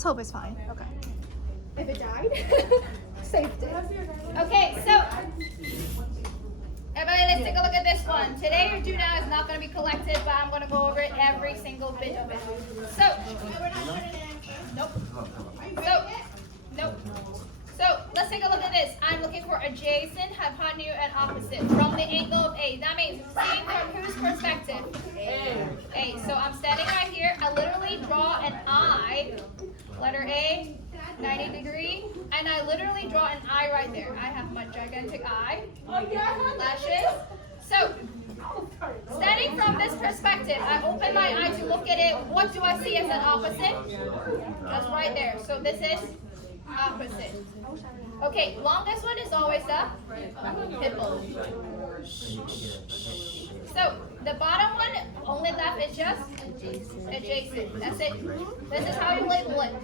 Let's hope it's fine. Okay. If it died, saved it. Okay, so everybody, let's take a look at this one. Today your do now is not going to be collected, but I'm going to go over it every single bit of it. So, nope. So let's take a look at this. I'm looking for adjacent, hypotenuse, and opposite from the angle of A. That means seeing from whose perspective? A. So I'm standing right here. I literally draw an eye, letter A, 90 degree, and I literally draw an eye right there. I have my gigantic eye, lashes. So standing from this perspective, I open my eye to look at it. What do I see as an opposite? Just right there. So this is opposite. Okay, longest one is always the hippo. So the bottom one, only left is just adjacent. That's it. This is how you label it.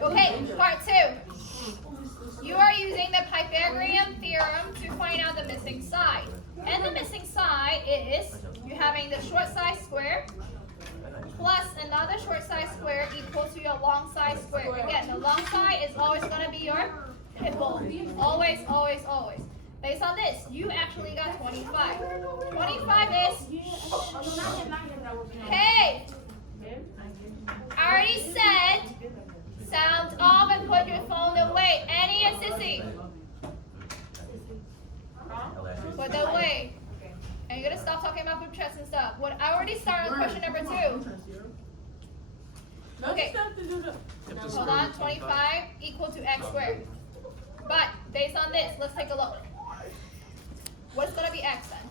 Okay, part 2. You are using the Pythagorean theorem to find out the missing side. And the missing side is you having the short side square plus another short side square equal to your long side square. Again, the long side is always going to be your hippo. Always, always, always. Based on this, you actually got 25. 25 is, hey, I already said, sound off and put your phone away. Annie and Sissy, put it away. And you're going to stop talking about group chats and stuff. What I already started on question number 2. Okay. Hold on. 25 equal to x squared. But based on this, let's take a look. What's going to be x then?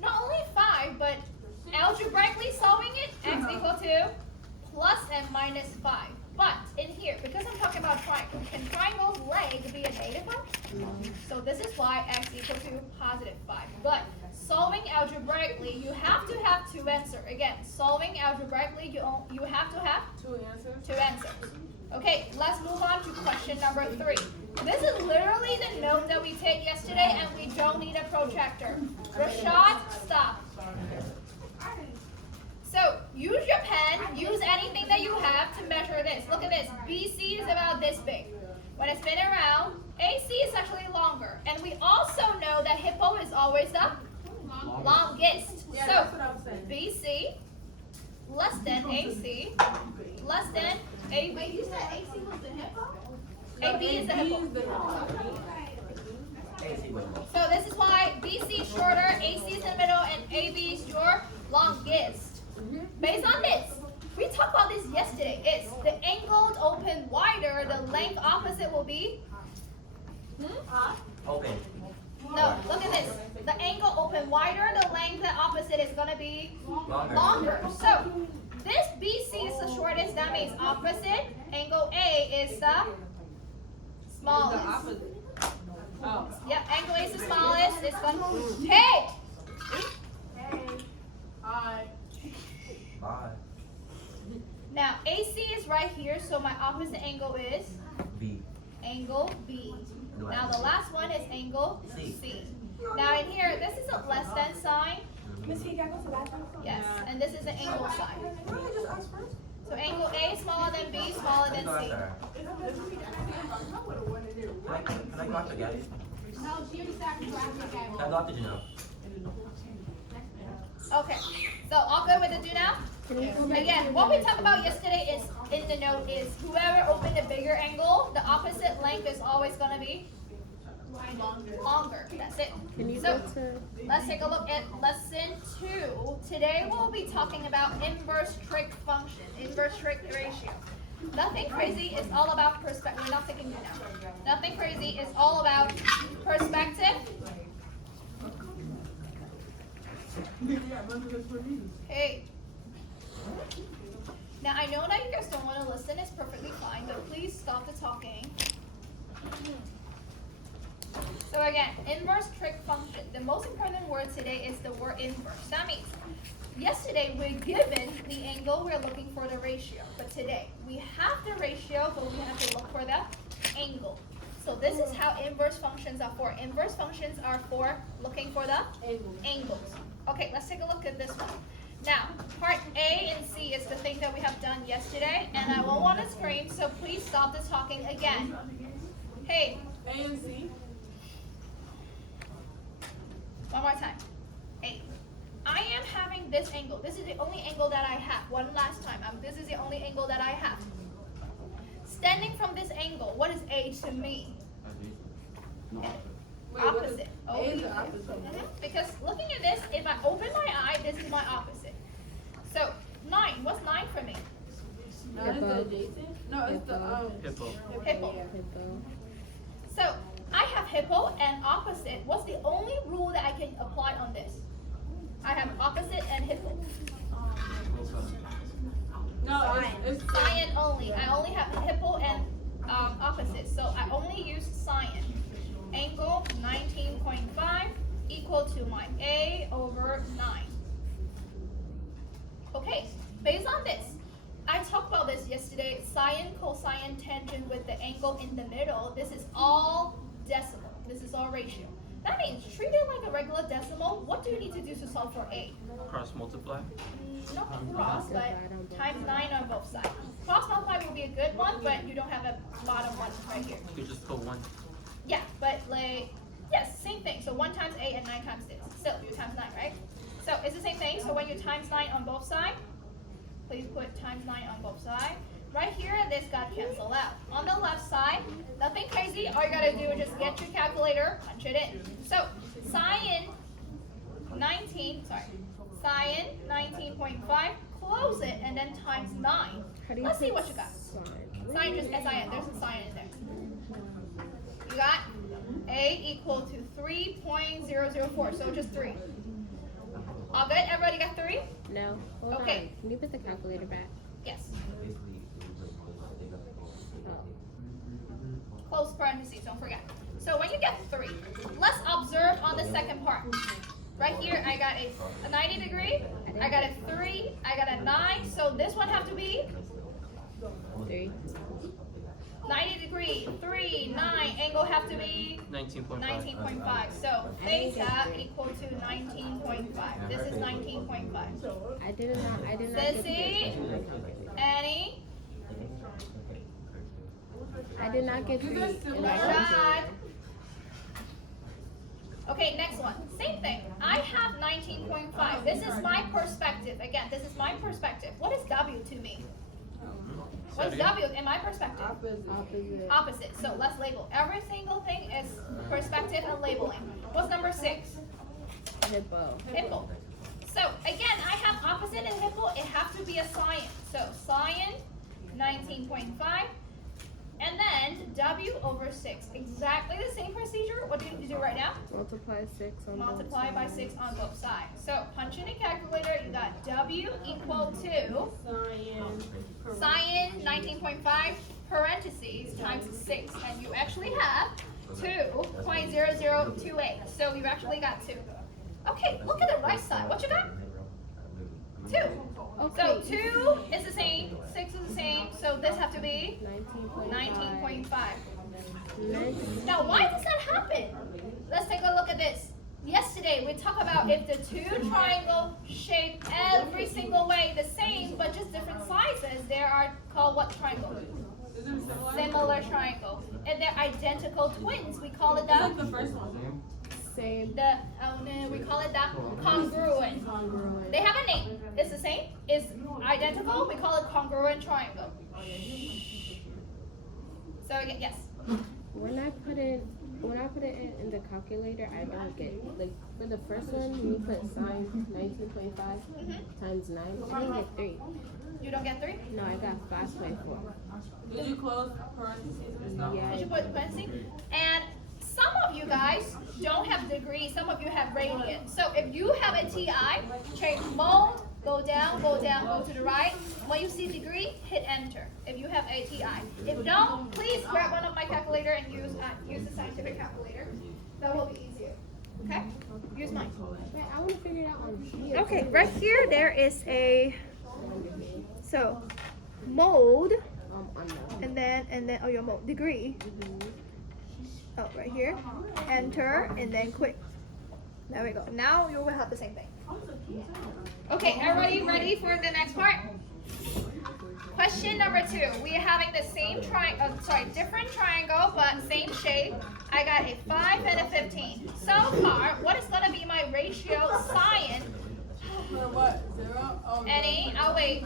Not only 5, but algebraically solving it, x equal to plus and minus 5. But in here, because I'm talking about triangle, can triangle's leg be a negative one? So this is why x equal to positive 5. But solving algebraically, you have to have 2 answers. Again, solving algebraically, you have to have 2 answers. Okay, let's move on to question number 3. This is literally the note that we take yesterday, and we don't need a protractor. Rashad, stop. So use your pen, use anything that you have to measure this. Look at this. BC is about this big. When it's been around, AC is actually longer. And we also know that hippo is always the longest. So BC less than AC less than AB. Wait, you said AC was the hippo? AB is the hippo. So this is why BC is shorter, AC is in the middle, and AB is your longest. Based on this, we talked about this yesterday. It's the angled open wider, the length opposite will be open. No, look at this. The angle open wider, the length the opposite is going to be longer. So this BC is the shortest, that means opposite. Angle A is the smallest. Yep, angle A is the smallest. It's going to, hey! Bye. Now AC is right here, so my opposite angle is B. angle B. Now the last one is angle C. Now in here, this is a less than sign. Yes, and this is the angle sign. So angle A is smaller than B, smaller than C. Can I go after Gabby? No, she already started to ask again. Can I go after Janelle? Okay, so all good with the do now? Again, what we talked about yesterday is, in the note, is whoever opened a bigger angle, the opposite length is always going to be longer. That's it. So let's take a look at lesson 2. Today we'll be talking about inverse trig function, inverse trig ratio. Nothing crazy, it's all about perspective. We're not taking do now. Nothing crazy, it's all about perspective. Hey. Now I know that you guys don't want to listen, it's perfectly fine, but please stop the talking. So again, inverse trig function. The most important word today is the word inverse. That means yesterday we're given the angle, we're looking for the ratio. But today we have the ratio, but we have to look for the angle. So this is how inverse functions are for. Inverse functions are for looking for the angles. Okay, let's take a look at this one. Now, part A and C is the thing that we have done yesterday, and I won't want to scream, so please stop the talking again. Hey. A and C. One more time. A. I am having this angle. This is the only angle that I have. One last time. This is the only angle that I have. Standing from this angle, what is A to me? Opposite. A is the opposite. Because looking at this, if I open my eye, this is my opposite. So 9. What's 9 for me? No, it's the adjacent. No, it's the Hippo. Hippo. So I have hippo and opposite. What's the only rule that I can apply on this? I have opposite and hippo. No, it's Sine only. I only have hippo and opposite. So I only use sine. Angle 19.5 equal to my A over 9. Okay, based on this, I talked about this yesterday. Sine, cosine, tangent with the angle in the middle. This is all decimal. This is all ratio. That means treat it like a regular decimal. What do you need to do to solve for A? Cross multiply. Not cross, but times 9 on both sides. Cross multiply will be a good one, but you don't have a bottom one right here. You just put 1. Yeah, but like, yes, same thing. So 1 times 8 and 9 times 6. Still, you times 9, right? So it's the same thing. So when you times 9 on both sides, please put times 9 on both sides. Right here, this got canceled out. On the left side, nothing crazy. All you gotta do is just get your calculator, punch it in. So sine 19.5, close it, and then times 9. Let's see what you got. Sine just S-I-N, there's a sign in there. You got A equal to 3.004, so just 3. All good? Everybody got 3? No. Hold Okay. on. Can you put the calculator back? Yes. Close parentheses, don't forget. So when you get 3, let's observe on the second part. Right here, I got a 90 degree, I got a 3, I got a 9, so this one have to be 3. 90 degree, 3, 9, angle have to be 19.5. 19.5. So theta equal to 19.5. This is 19.5. I did not Sissy, Annie, I did not get 3. Rashad. Okay, next one. Same thing. I have 19.5. This is my perspective. Again, this is my perspective. What is W to me? What's W in my perspective? Opposite. Opposite. So let's label. Every single thing is perspective and labeling. What's number 6? Hippo. Hippo. So again, I have opposite and hippo. It has to be a sine. So sine 19.5. And then W over 6. Exactly the same procedure. What do you do right now? Multiply 6 on both Multiply by 6 on both sides. So punch in a calculator. You got W equal to sine 19.5 parentheses times 6. And you actually have 2.0028. So you actually got 2. Okay, look at the right side. What you got? 2. Okay. So 2 is the same, 6 is the same, so this have to be 19.5. 19.5. Now why does that happen? Let's take a look at this. Yesterday we talked about if the two triangles shape every single way the same but just different sizes, they are called what triangle? Similar triangle. And they're identical twins. We call it That's the the first one. Same. we call it the congruent. They have a name. It's the same. It's identical. We call it congruent triangle. So yes. When I put it in the calculator, I don't get, like, for the first one, you put sine 19.5 times 9. I didn't get 3. You don't get 3? No, I got 5.4. Did you close parentheses? Yeah. Did you put parentheses? And some of you guys don't have degrees. Some of you have radian. So if you have a TI, change mode, go down, go to the right. When you see degree, hit enter. If you have a TI. If don't, please grab one of my calculator and use the scientific calculator. That will be easier. Okay? Use mine. Wait, I want to figure it out on here. Okay, right here there is a mode and then your mode degree. Oh, right here. Enter and then quit. There we go. Now you will have the same thing. Okay, everybody ready for the next part? Question number 2. We are having the same different triangle, but same shape. I got a 5 and a 15. So far, what is gonna be my ratio sine? For what? 0? Oh, Any? I'll wait.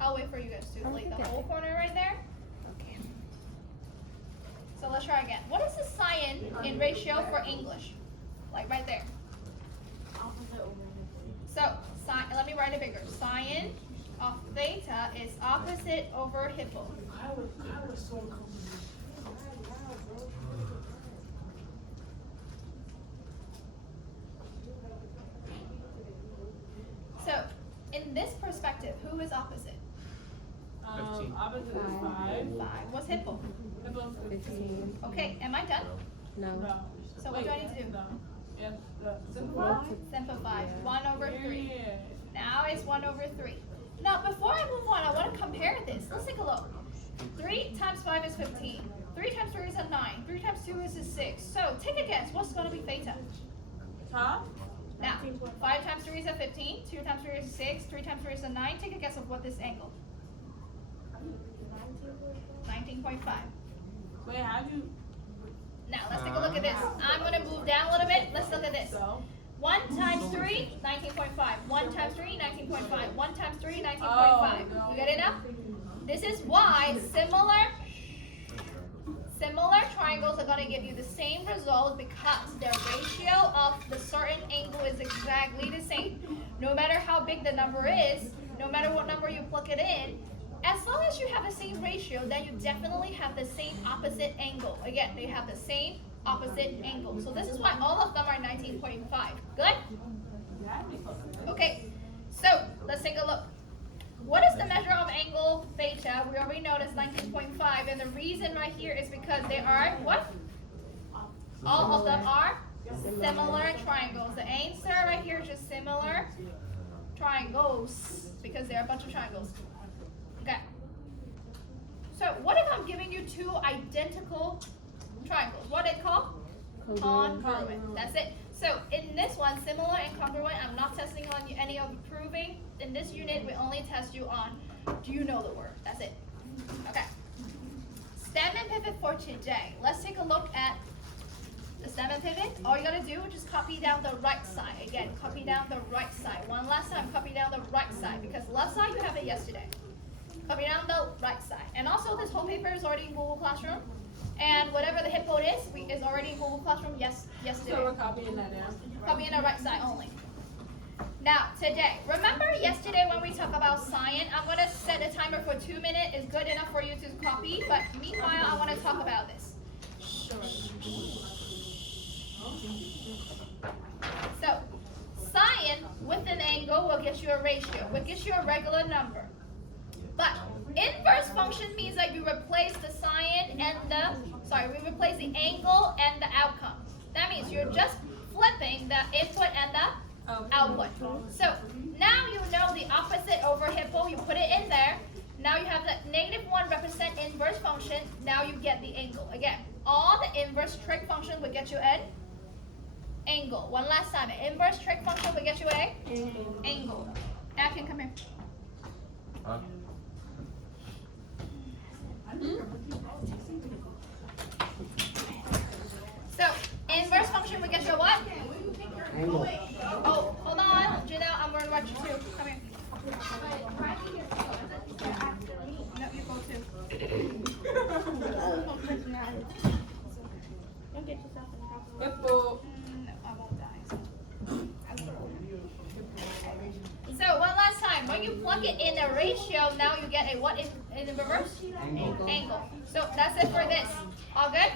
I'll wait for you guys to like the whole corner right there. Okay. So let's try again. What is the sine in ratio for English? Like right there. So sine, let me write it bigger. Sine of theta is opposite over hippo. So in this perspective, who is opposite? Opposite is 5. 5. What's hippo? Hippo's 15. Okay, am I done? No. No. So what do I need to do? No. Yes, simplify? Simplify. 1 over 3. Period. Now it's 1 over 3. Now before I move on, I want to compare this. Let's take a look. 3 times 5 is 15. 3 times 3 is a 9. 3 times 2 is a 6. So take a guess. What's going to be theta? Huh? Now, 5 times 3 is a 15. 2 times 3 is a 6. 3 times 3 is a 9. Take a guess of what this angle. 19.5. Wait, how'd you? Now let's take a look at this. I'm going to move down a little bit. Let's look at this. So? 1 times 3, 19.5. 1 times 3, 19.5. 1 times 3, 19.5. Oh, You get it now? This is why similar triangles are going to give you the same result because their ratio of the certain angle is exactly the same. No matter how big the number is, no matter what number you plug it in, as long as you have the same ratio, then you definitely have the same opposite angle. Again, they have the same opposite angle. So this is why all of them are 19.5. Good? Okay, so let's take a look. What is the measure of angle theta? We already know that's 19.5, and the reason right here is because they are what? All of them are similar triangles. The answer right here is just similar triangles because there are a bunch of triangles. Okay. So what if I'm giving you 2 identical triangles? What are they called? Congruent. That's it. So in this one, similar and congruent, I'm not testing on you any of you proving. In this unit, we only test you on, do you know the word? That's it. Okay. Stem and pivot for today. Let's take a look at the stem and pivot. All you gotta do is just copy down the right side. Again, copy down the right side. One last time, copy down the right side because left side you have it yesterday. Copy down the right side. And also this whole paper is already in Google Classroom. And whatever the hip code is already in Google Classroom yesterday. So we're copying that down. Copying the right side only. Now, today, remember yesterday when we talked about sine, I'm going to set a timer for 2 minutes. It's good enough for you to copy, but meanwhile, I want to talk about this. So, sine with an angle will get you a ratio, will get you a regular number. But inverse function means that you replace the sine and we replace the angle and the outcome. That means you're just flipping the input and the output. So now you know the opposite over hippo, you put it in there. Now you have the -1 represent inverse function. Now you get the angle. Again, all the inverse trig function will get you an angle. One last time, an inverse trig function will get you a angle. Akin, come here. Huh? So, inverse function will get you a what? Angle. Oh, hold on. Janelle, I'm going to watch you too. Come here. No, you go too. Don't get yourself in trouble. Hippo. No, I won't die. So, one last time. When you plug it in a ratio, now you get a what in the reverse? Angle. So, that's it for this. All good?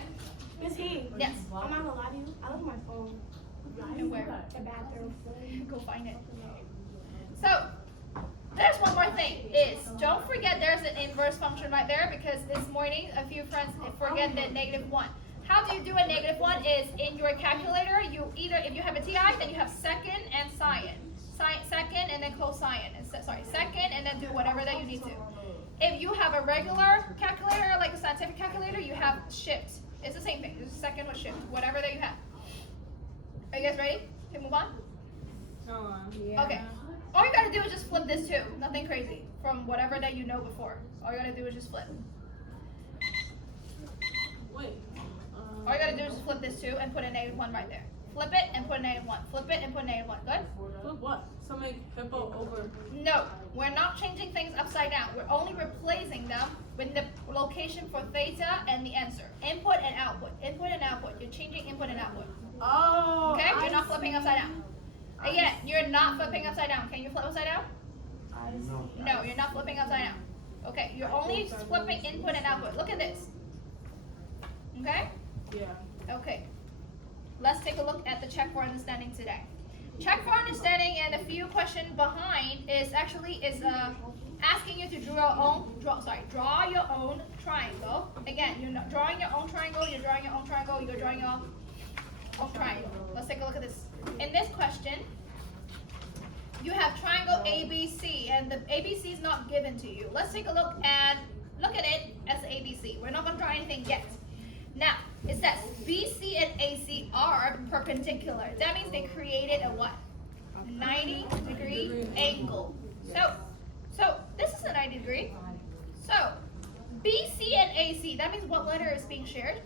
Miss He. Yes. I'm not gonna lie to you. I left my phone. And where? The bathroom. Go find it. So, there's one more thing is don't forget there's an inverse function right there because this morning a few friends forget the -1. How do you do a -1 is in your calculator you either if you have a TI then you have second and second and then cosine and second and then do whatever that you need to. If you have a regular calculator, like a scientific calculator, you have shift. It's the same thing. It's a second with shift, whatever that you have. Are you guys ready? Can we move on? Yeah. Okay. All you gotta do is just flip this too. Nothing crazy. From whatever that you know before. All you gotta do is just flip. Wait. All you gotta do is just flip this too and put a -1 right there. Flip it and put a -1. Flip it and put a -1. Good? Flip what? So make hippo over. No, we're not changing things upside down. We're only replacing them with the location for theta and the answer. Input and output. Input and output. You're changing input and output. Oh. Okay? You're not flipping upside down. Again, you're not flipping upside down. Can you flip upside down? No, you're not flipping upside down. Okay, you're only flipping input and output. Look at this. Okay? Yeah. Okay. Let's take a look at the check for understanding today. Check for understanding and a few questions behind is asking you to draw your own triangle. Again, you're not drawing your own triangle, you're drawing your own triangle, you're drawing your own triangle. Let's take a look at this. In this question, you have triangle ABC, and the ABC is not given to you. Let's take a look at it as ABC. We're not going to draw anything yet. Now, it says BC and AC are perpendicular. That means they created a what? 90-degree angle. So this is a 90 degree. So BC and AC, that means what letter is being shared?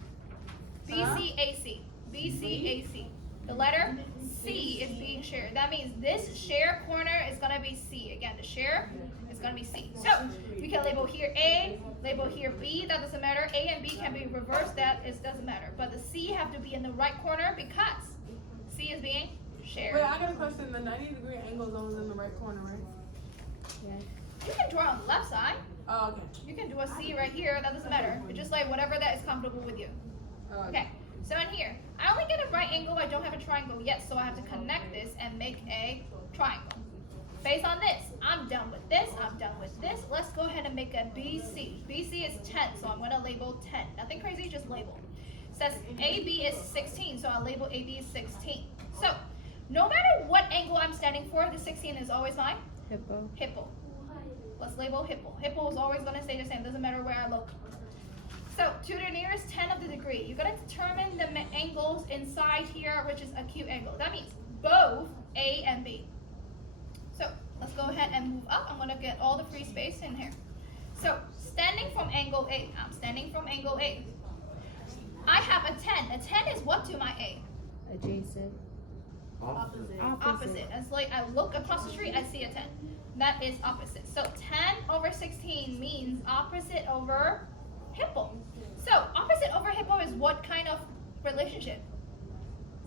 BCAC. BCAC. The letter C is being shared. That means this share corner is going to be C. Again, the share is going to be C. So we can label here A, label here B. That doesn't matter. A and B can be reversed. That doesn't matter. But the C have to be in the right corner because C is being shared. Wait, I got a question. The 90-degree angle is always in the right corner, right? Yeah. You can draw on the left side. Oh, okay. You can do a C right here. That doesn't matter. It's just like whatever that is comfortable with you. Oh, Okay. So in here, I only get a right angle. I don't have a triangle yet, so I have to connect this and make a triangle. Based on this, I'm done with this. I'm done with this. Let's go ahead and make a BC. BC is 10, so I'm going to label 10. Nothing crazy, just label. It says AB is 16, so I'll label AB is 16. So no matter what angle I'm standing for, the 16 is always my Hippo. hippo. Let's label hippo. Hippo is always going to stay the same. Doesn't matter where I look. So to the nearest 10 of the degree, you're going to determine the angles inside here, which is acute angle. That means both A and B. So let's go ahead and move up. I'm going to get all the free space in here. So standing from angle A, I'm standing from angle A. I have a 10. A 10 is what to my A? Adjacent. Opposite. It's like I look across the street, I see a 10. That is opposite. So 10 over 16 means opposite over hippo. So opposite over hippo is what kind of relationship?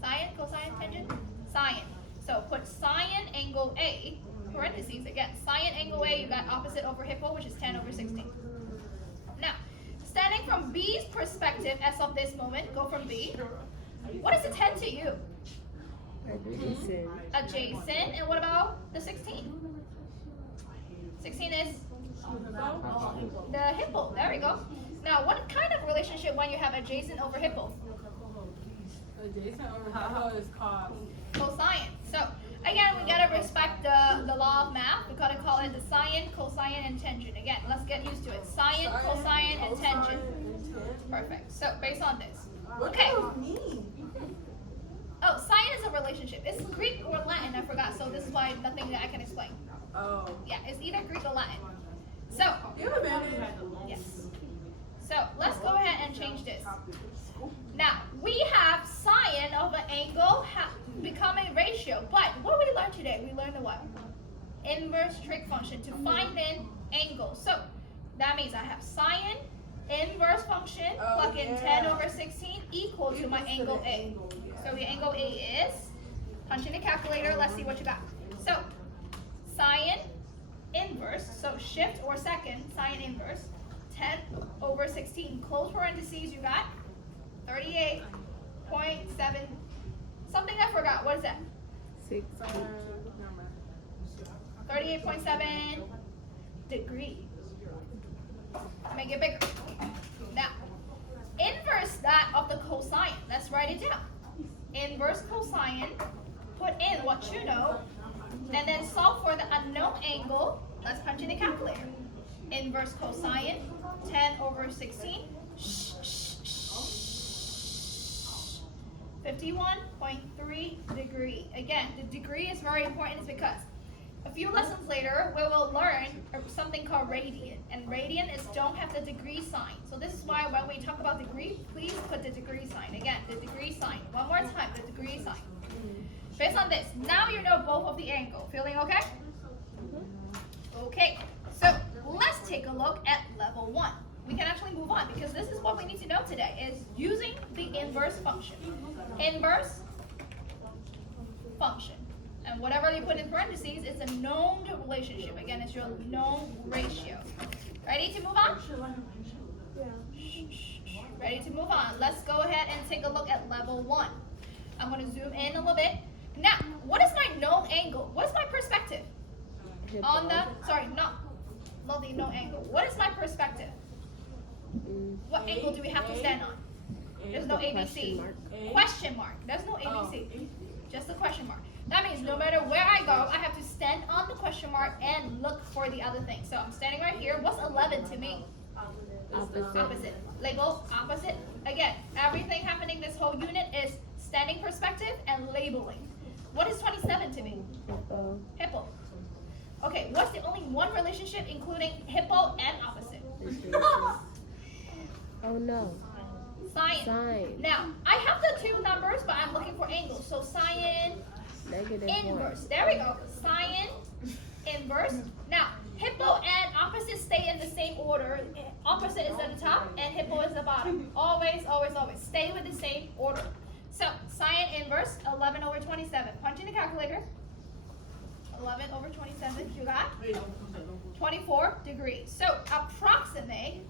Sine, cosine, tangent? Sine. So put sine angle A, parentheses again. Sine angle A, you got opposite over hippo, which is 10 over 16. Now, standing from B's perspective as of this moment, go from B. What is a 10 to you? Adjacent. Adjacent. And what about the 16? 16 is the hippo. There we go. Now, what kind of relationship when you have adjacent over hippo? Adjacent over hippo is cos. Cosine. So, again, we gotta respect the law of math. We gotta call it the sine, cosine, and tangent. Again, let's get used to it. Sine, cosine, and tangent. Perfect. So, based on this. Okay. Oh, sine is a relationship. It's Greek or Latin, I forgot. So, this is why nothing that I can explain. Oh. Yeah, it's either Greek or Latin. So, You have a band-aid? yes. So let's go ahead and change this. Now, we have sine of an angle becoming ratio. But what we learned today? We learned the what? Inverse trig function to find an angle. So that means I have sine inverse function, plug in 10 over 16 equal to my angle A. So the angle A is, punch in the calculator, let's see what you got. So sine inverse, so shift or second, sine inverse, 10 over 16, close parentheses, you got 38.7, something I forgot, what is that? 38.7 degree. Make it bigger. Now, inverse that of the cosine, let's write it down. Inverse cosine, put in what you know, and then solve for the unknown angle. Let's punch in the calculator. inverse cosine, 10 over 16. 51.3 degree. Again, the degree is very important is because a few lessons later, we will learn something called radian. And radian is don't have the degree sign. So this is why when we talk about degree, please put the degree sign. Again, the degree sign. One more time, the degree sign. Based on this, now you know both of the angle. Feeling okay? Okay, so let's take a look at level 1. We can actually move on because this is what we need to know today is using the inverse function. Inverse function. And whatever you put in parentheses, it's a known relationship. Again, it's your known ratio. Ready to move on? Ready to move on. Let's go ahead and take a look at level 1. I'm going to zoom in a little bit. Now, what is my known angle? What's my perspective? On the, sorry, not the known angle. What is my perspective? What angle do we have to stand on? There's no ABC. Question mark. There's no ABC. Just a question mark. That means no matter where I go, I have to stand on the question mark and look for the other thing. So I'm standing right here. What's 11 to me? Opposite. Label opposite. Again, everything happening this whole unit is standing perspective and labeling. What is 27 to me? Hippo. Okay, what's the only one relationship including hippo and opposite? Oh no. Sine. Now, I have the two numbers, but I'm looking for angles. So sine inverse. There we go. Sine inverse. Now, hippo and opposite stay in the same order. Opposite is at the top and hippo is the bottom. Always, always, always. Stay with the same order. So, sine inverse, 11 over 27. Punch in the calculator. 11 over 27, you got 24 degrees. So approximate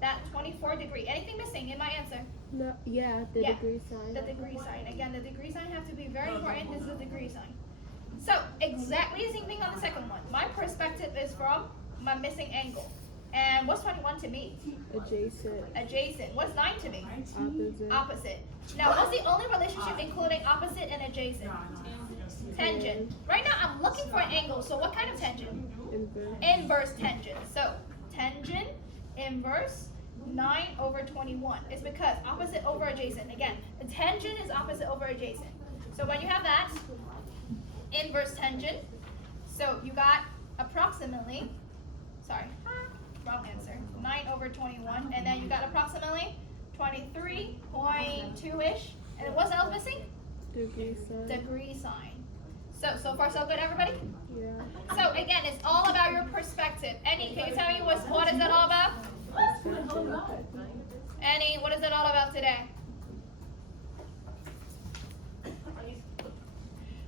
that 24 degree. Anything missing in my answer? No, yeah, the degree sign. The degree sign. Again, the degree sign has to be very important. This is the degree sign. So exactly the same thing on the second one. My perspective is from my missing angle. And what's 21 to me? Adjacent. What's 9 to me? Opposite. Now, what's the only relationship including opposite and adjacent? Tangent. Right now, I'm looking for an angle. So what kind of tangent? Inverse tangent. So tangent, inverse, 9 over 21. It's because opposite over adjacent. Again, the tangent is opposite over adjacent. So when you have that, inverse tangent. So you got approximately, wrong answer, 9 over 21. And then you got approximately 23.2-ish. And what's else missing? Degree sign. So far so good, everybody? Yeah. So again, it's all about your perspective. Annie, can you tell me what is that all about? Annie, what is it all about today?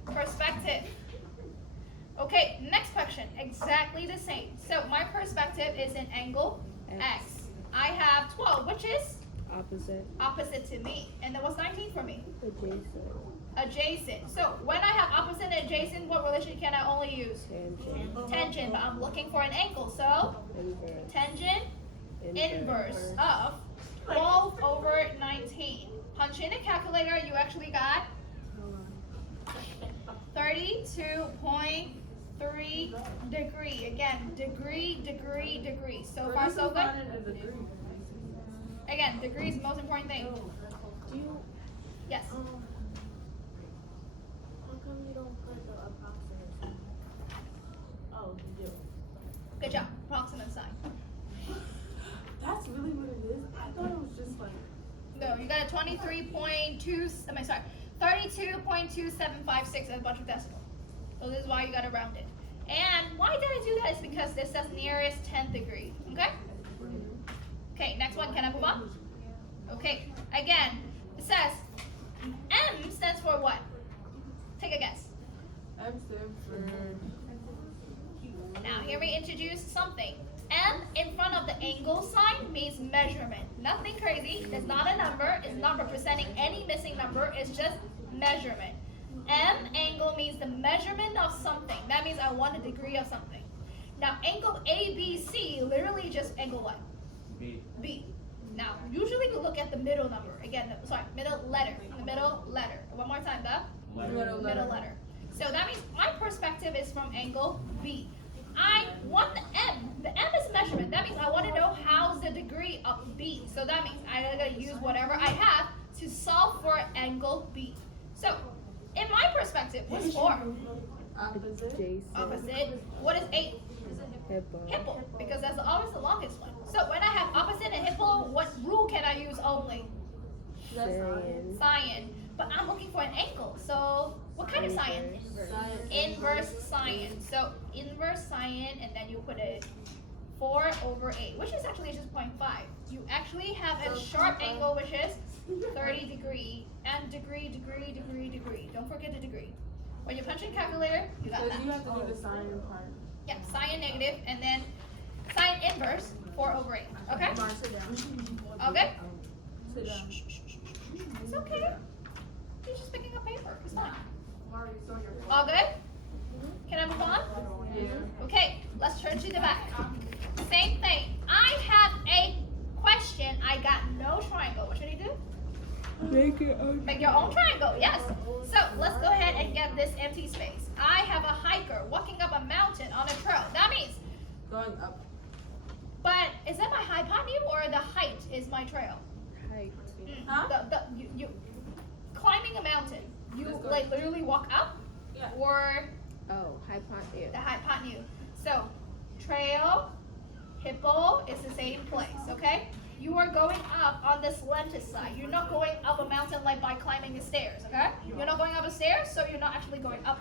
Perspective. Okay, next question. Exactly the same. So my perspective is an angle X. I have 12, which is? Opposite to me. And then what's 19 for me? Adjacent. So when I have opposite and adjacent, what relation can I only use? Tangent. But I'm looking for an angle. So tangent inverse of 12 over 19. Punch in a calculator. You actually got 32.3 degree. Again, degree. So far so good. Again, degree is the most important thing. Yes. How come you don't put the approximate sign? Oh, you do. Good job. Approximate sign. That's really what it is. I thought it was just like. No, you got a 32.2756 and a bunch of decimals. So this is why you got to round it. And why did I do that is because this says nearest 10th degree. Okay? Okay, next one. Can I move on? Okay. Again, it says M stands for what? Take a guess. M stands for. Now, here we introduce something. M in front of the angle sign means measurement. Nothing crazy. It's not a number. It's not representing any missing number. It's just measurement. M angle means the measurement of something. That means I want a degree of something. Now, angle ABC literally just angle what? B. Now, usually we look at the middle number. Again, middle letter. The middle letter. One more time, the middle letter. So that means my perspective is from angle B. I want the M. The M is measurement. That means I want to know how's the degree of B. So that means I gotta use whatever I have to solve for angle B. So, in my perspective, what's 4? Opposite. Jason. Opposite. What is 8? Hippo. Hippo, because that's always the longest one. So when I have opposite and hippo, what rule can I use only? Science. Sine. But I'm looking for an angle. So what kind of sine? Inverse sine. So inverse sine, and then you put it 4/8, which is actually just 0.5. You actually have a sharp angle, which is 30 degree, and degree. Don't forget the degree. When you punch in calculator, you got So that. you have to do the sign part. Yeah, sine negative, and then sine inverse 4/8. Okay? Come on, sit down. All good? Sit down. It's okay. He's just picking up paper. It's fine. All good? Can I move on? Yeah. Okay, let's turn to the back. Same thing. I have a question. I got no triangle. What should I do? Make it up. Make your own triangle, yes. So let's go ahead and get this empty space. I have a hiker walking up a mountain on a trail. That means, Going up. but is that my hypotenuse or the height is my trail? Height. Huh? You climbing a mountain. You Let's go. like literally walk up, Yeah. or Oh, hypotenuse. the hypotenuse. So trail, hippo is the same place. Okay. You are going up on this left side. You're not going up a mountain like by climbing the stairs, okay? You're not going up the stairs, so you're not actually going up.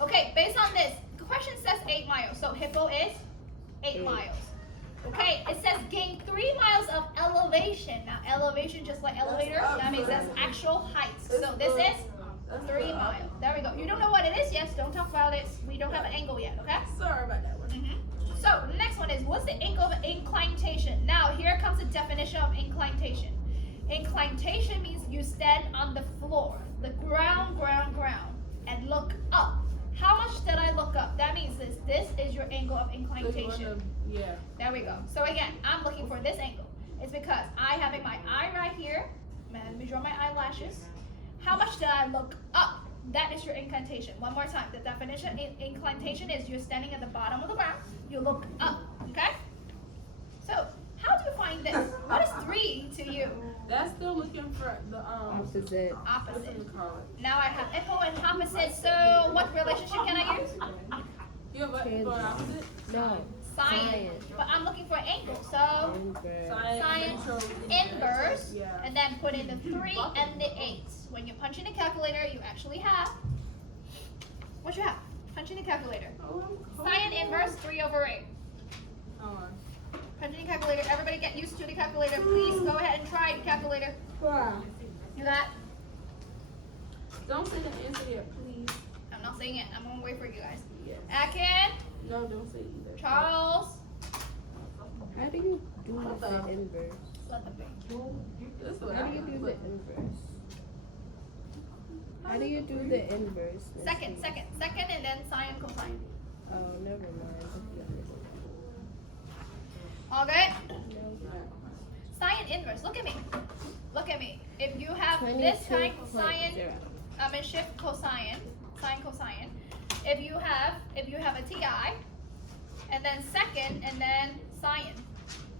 Okay, based on this, the question says 8 miles. So hippo is 8 miles. Okay, it says gain 3 miles of elevation. Now elevation, just like elevator, that means that's actual height. So this is 3 miles. There we go. You don't know what it is yet, so don't talk about it. We don't have an angle yet, okay? Sorry about that one. So the next one is, what's the angle of inclination? Now here comes the definition of inclination. Inclination means you stand on the floor, the ground, and look up. How much did I look up? That means this is your angle of So you inclination. wanna- Yeah. There we go. So again, I'm looking for this angle. It's because I have my eye right here. Let me draw my eyelashes. How much did I look up? That is your inclination. One more time. The definition in inclination is you're standing at the bottom of the ground. You look up. Okay? So how do you find this? What is 3 to you? That's still looking for the Opposite. What's Opposite. it called? Now I have echo and opposite. So what relationship can I use? You have a for opposite? No. Sine. But I'm looking for an angle. So Inverse. sine control inverse, Yeah. and then put in the 3 and the 8. When you punch in the calculator, you actually have, what you have? Punch in the calculator. Sine inverse 3/8. Hold on. Punch in the calculator. Everybody get used to the calculator. Please go ahead and try the calculator. You got? Don't say the answer yet, please. I'm not saying it. I'm gonna wait for you guys. Yes. Akin, No, don't say either. Charles, How do you do the inverse? let them be. This is what How I do you do put. the inverse? How do you do the inverse? Miss Second, Lee? second, and then sine cosine. Oh, never mind. All good? No. Sine inverse. Look at me. Look at me. If you have this kind sine, 22.0. I'm gonna shift cosine, sine cosine. If you have a TI, and then second, and then sine,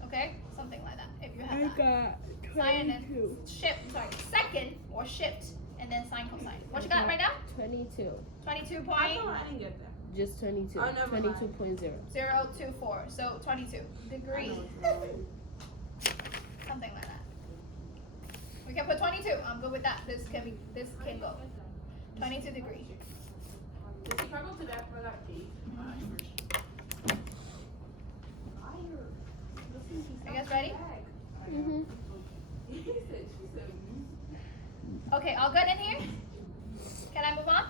okay, something like that. If you have I that. got Sine and 22. shift, sorry, second or shift, and then sine cosine. What you got right now? 22. 22 I point know I didn't get that. Just 22. Oh, never mind. 22.0. 024. So 22 degree, something like that. We can put 22. I'm good with that. This can go. 22 degree. If I go to that for that page. Are you guys ready? Mm-hmm. Okay, all good in here? Can I move on?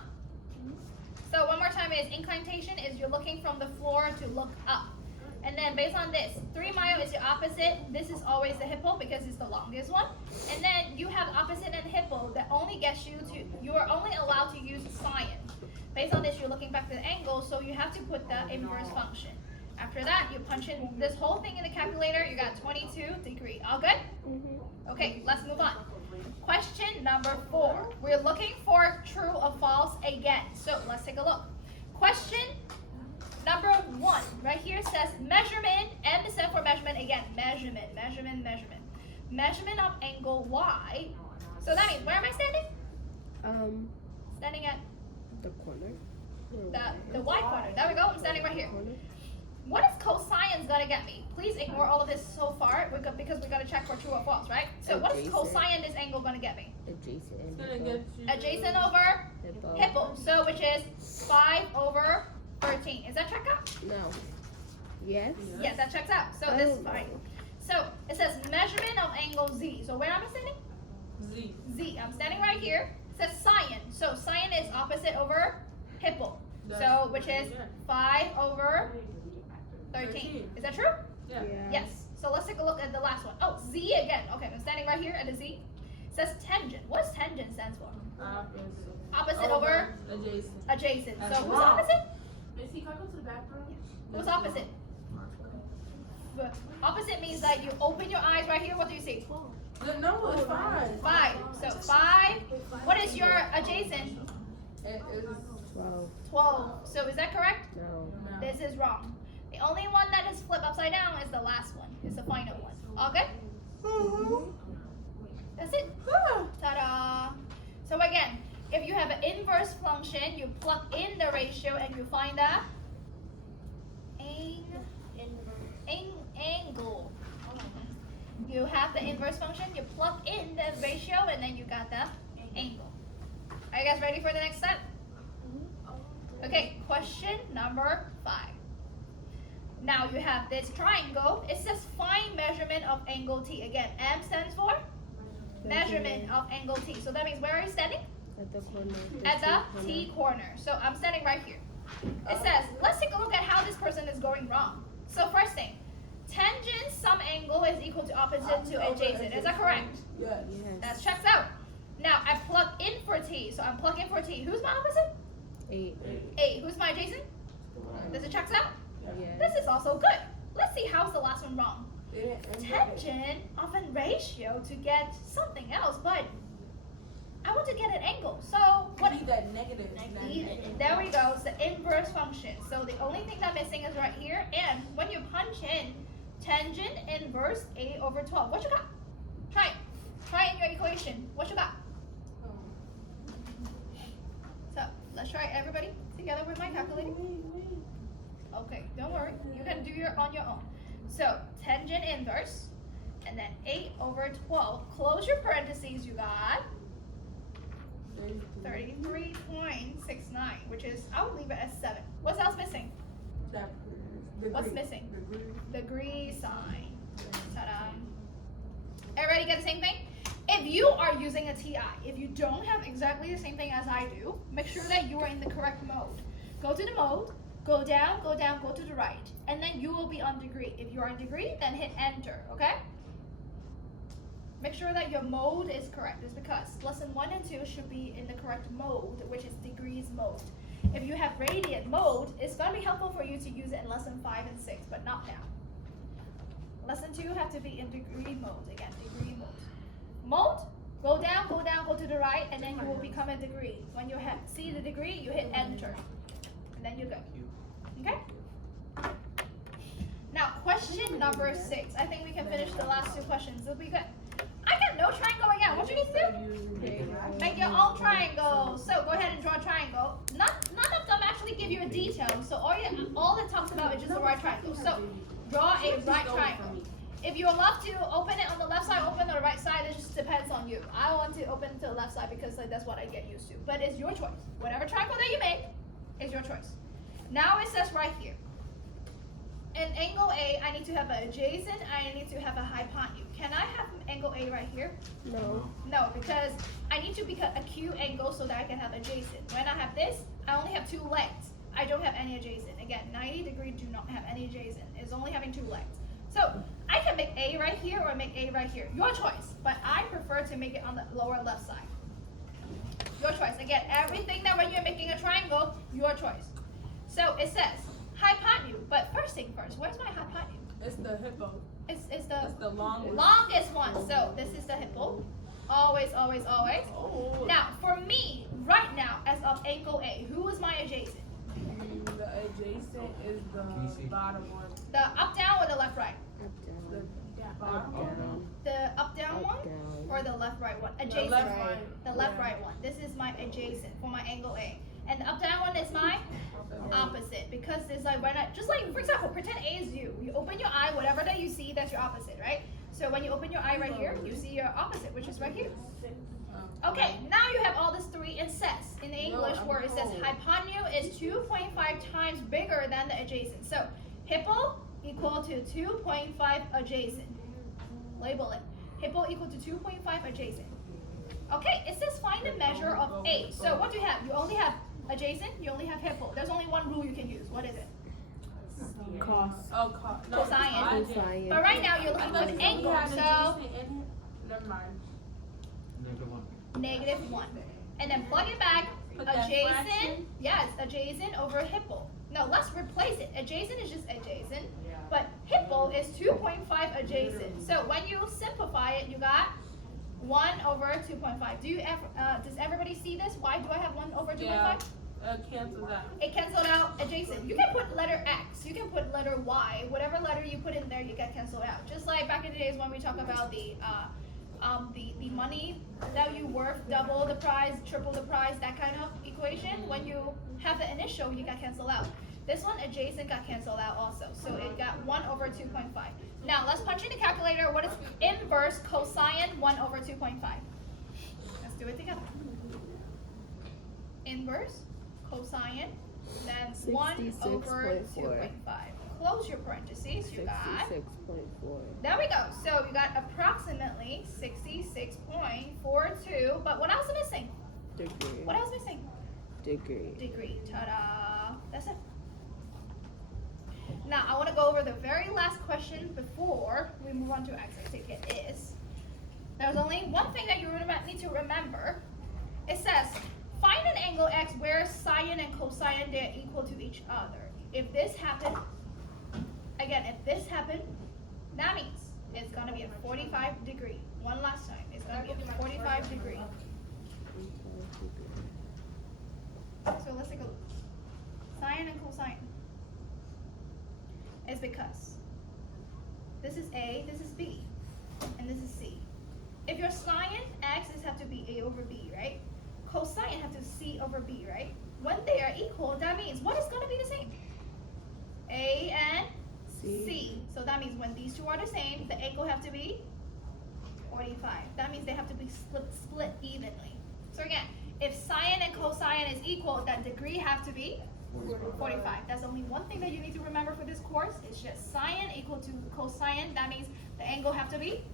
So one more time is inclination is you're looking from the floor to look up. And then based on this, 3 mile is your opposite. This is always the hippo because it's the longest one. And then you have opposite and hippo that only gets you are only allowed to use sine. Based on this, you're looking back to the angle, so you have to put the inverse function. After that, you punch in this whole thing in the calculator, you got 22 degree. All good? Mm-hmm. Okay, let's move on. Question number 4. We're looking for true or false again. So let's take a look. Question Number 1, right here says measurement. M is set for measurement again. Measurement. Measurement of angle Y. So that means, where am I standing? Standing at The corner. the Y corner. There we go. I'm standing right here. What is cosine gonna get me? Please ignore all of this so far because we gotta check for true or false, right? So what is cosine this angle gonna get me? Adjacent. It's gonna get you. Adjacent over Hippo. hippo. So which is 5 over 13. Is that check out? No. Yes. Yes, that checks out. So this is fine. So it says measurement of angle Z. So where am I standing? Z. Z. I'm standing right here. It says sine. So sine is opposite over hippo. So which is 5 over 13. Is that true? Yeah. Yes. So let's take a look at the last one. Oh, Z again. Okay, I'm standing right here at the Z. It says tangent. What does tangent stands for? Opposite over Adjacent. adjacent. So That's who's wrong. opposite? Missy, can I go to the bathroom? Who's opposite? But opposite means that you open your eyes right here. What do you see? No, it's fine. 5. So 5. What is your adjacent? It is 12. 12. So is that correct? No. no. This is wrong. The only one that is flipped upside down is the last one. It's the final one. Okay? That's it. Ta-da! So again, if you have an inverse function, you plug in the ratio and you find the angle. You have the inverse function, you plug in the ratio, and then you got the angle. Are you guys ready for the next step? Okay, question number 5. Now you have this triangle. It says find measurement of angle T. Again, M stands for measurement of angle T. So that means where are you standing? At the corner. At the T corner. So I'm standing right here. It says, let's take a look at how this person is going wrong. So first thing, tangent some angle is equal to opposite to adjacent. Is that correct? Yes. Yes. That checks out. Now I plug in for T. So I'm plugging for T. Who's my opposite? 8. 8. Who's my adjacent? Does it checks out? Yes. This is also good. Let's see how's the last one wrong. Tangent of a ratio to get something else, but I want to get an angle. So what? Need that negative. There we go. It's the inverse function. So the only thing that's missing is right here. And when you punch in tangent inverse 8 over 12, what you got? Try it. Try it in your equation. What you got? So let's try it, everybody together with my calculator. Okay, don't worry. You can do your on your own. So tangent inverse, and then 8 over 12. Close your parentheses. You got 33.69, which is, I would leave it as 7. What's else missing? What's missing? Degree sign. Ta-da. Everybody get the same thing? If you are using a TI, if you don't have exactly the same thing as I do, make sure that you are in the correct mode. Go to the mode, go down, go to the right, and then you will be on degree. If you are in degree, then hit enter, okay? Make sure that your mode is correct. It's because lesson 1 and 2 should be in the correct mode, which is degrees mode. If you have radian mode, it's going to be helpful for you to use it in lesson 5 and 6, but not now. Lesson 2 have to be in degree mode. Again, degree mode. Mode, go down, go to the right, and then you will become a degree. When you see the degree, you hit enter, and then you're good. Okay? Now, question number 6. I think we can finish the last 2 questions. It'll be good. I got no triangle again. What you need to do? Make your own triangle. So go ahead and draw a triangle. None of them actually give you a detail. So all it talks about is just a right triangle. So draw a right triangle. If you would love to open it on the left side, open on the right side. It just depends on you. I want to open to the left side because that's what I get used to. But it's your choice. Whatever triangle that you make is your choice. Now it says right here. In angle A, I need to have an adjacent, I need to have a hypotenuse. Can I have angle A right here? No. No, because I need to be a acute angle so that I can have adjacent. When I have this, I only have 2 legs. I don't have any adjacent. Again, 90 degrees do not have any adjacent. It's only having 2 legs. So I can make A right here or make A right here. Your choice. But I prefer to make it on the lower left side. Your choice. Again, everything that when you're making a triangle, your choice. So it says hypotenuse. But first thing first, where's my hypotenuse? It's the hippo. It's It's the longest. longest one. So this is the hippo. Always, always, always. Oh. Now, for me, right now, as of angle A, who is my adjacent? The adjacent is the bottom one. The up down or the left right? The Up bottom. down. The up down Up one down. or the left right one? The Adjacent. left one. The left Yeah. right one. This is my adjacent for my angle A. And the up down one is my opposite because there's like when I just like for example, pretend A is you. You open your eye, whatever that you see, that's your opposite, right? So when you open your eye right here, you see your opposite, which is right here. Okay, now you have all this three. It says in the English where it says hypotenuse is 2.5 times bigger than the adjacent. So hippo equal to 2.5 adjacent. Label it. Hippo equal to 2.5 adjacent. Okay, it says find the measure of A. So what do you have? You only have adjacent, you only have hippo. There's only one rule you can use. What is it? Cos. Oh, no, Cosine. Cosine. But right now you're looking for the angle, so Never mind. -1. And then plug it back. Put that Adjacent, fraction. yes, adjacent over hippo. No, let's replace it. Adjacent is just adjacent, but hippo is 2.5 adjacent. So when you simplify it, you got 1 over 2.5. Do you ever? Does everybody see this? Why do I have 1 over 2.5? Yeah. Cancel that. It canceled out adjacent. You can put letter X, you can put letter Y, whatever letter you put in there, you get canceled out. Just like back in the days when we talk about the money that you worth, double the price, triple the price, that kind of equation. When you have the initial, you got canceled out. This one adjacent got canceled out also, so it got 1 over 2.5. Now let's punch in the calculator. What is inverse cosine 1 over 2.5? Let's do it together. Inverse cosine, then 1 over 2.5. Close your parentheses. You got. 66.4. There we go. So you got approximately 66.42. But what else is missing? Degree. What else is missing? Degree. Degree. Ta-da. That's it. Now I want to go over the very last question before we move on to exit ticket. Is there's only one thing that you need to remember. It says find an angle x where sine and cosine they're equal to each other. If this happened, again, if this happened, that means it's gonna be a 45 degree. One last time, it's gonna be a 45 degree. So let's take a look. Sine and cosine is because this is A, this is B, and this is C. If your sine axis have to be A over B, right? Cosine have to C over B, right? When they are equal, that means what is going to be the same? A and C. So that means when these two are the same, the angle have to be 45. That means they have to be split evenly. So again, if sine and cosine is equal, that degree have to be 45. That's only one thing that you need to remember for this course. It's just sine equal to cosine. That means the angle have to be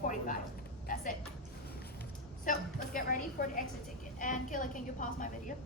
45. That's it. So let's get ready for the exit ticket. And Kayla, can you pause my video?